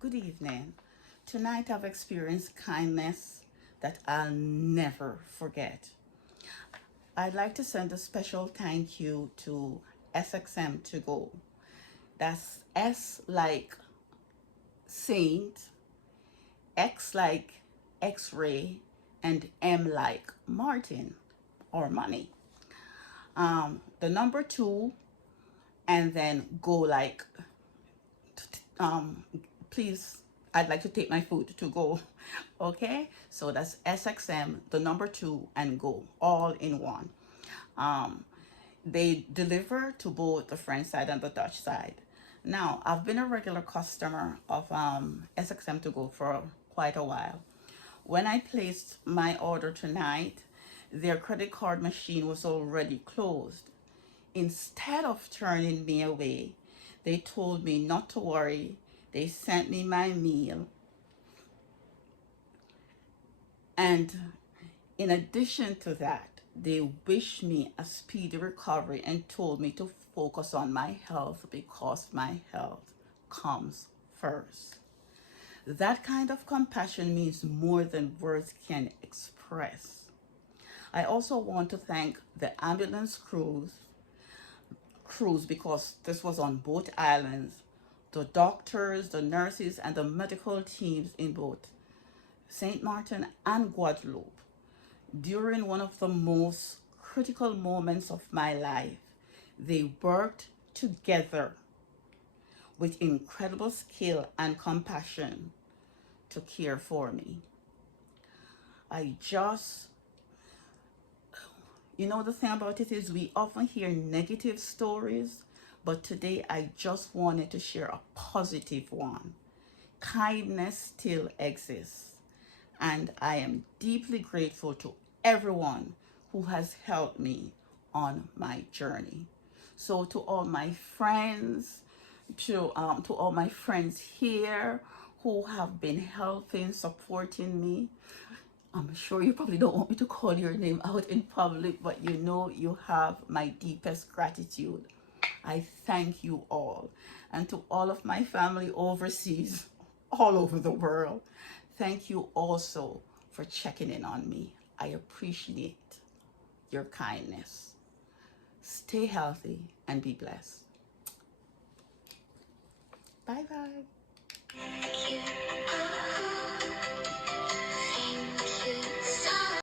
Good evening. Tonight I've experienced kindness that I'll never forget. I'd like to send a special thank you to SXM to go. That's S like Saint, X like X-ray, and M like Martin or money. The number two, and then go like um, please, I'd like to take my food to go. Okay, so that's SXM, the number two, and go, all in one. Um, they deliver to both the French side and the Dutch side. Now, I've been a regular customer of SXM to go for quite a while. When I placed my order tonight, their credit card machine was already closed. Instead of turning me away, they told me not to worry. They sent me my meal. And in addition to that, they wished me a speedy recovery and told me to focus on my health because my health comes first. That kind of compassion means more than words can express. I also want to thank the ambulance crews because this was on both islands, the doctors, the nurses, and the medical teams in both St. Martin and Guadeloupe. During one of the most critical moments of my life, they worked together with incredible skill and compassion to care for me. I just, the thing about it is we often hear negative stories, but today I just wanted to share a positive one. Kindness still exists, and I am deeply grateful to everyone who has helped me on my journey. So to all my friends, to all my friends here who have been helping, supporting me. I'm sure you probably don't want me to call your name out in public, but you have my deepest gratitude. I thank you all. And to all of my family overseas, all over the world, thank you also for checking in on me. I appreciate your kindness. Stay healthy and be blessed. Bye bye.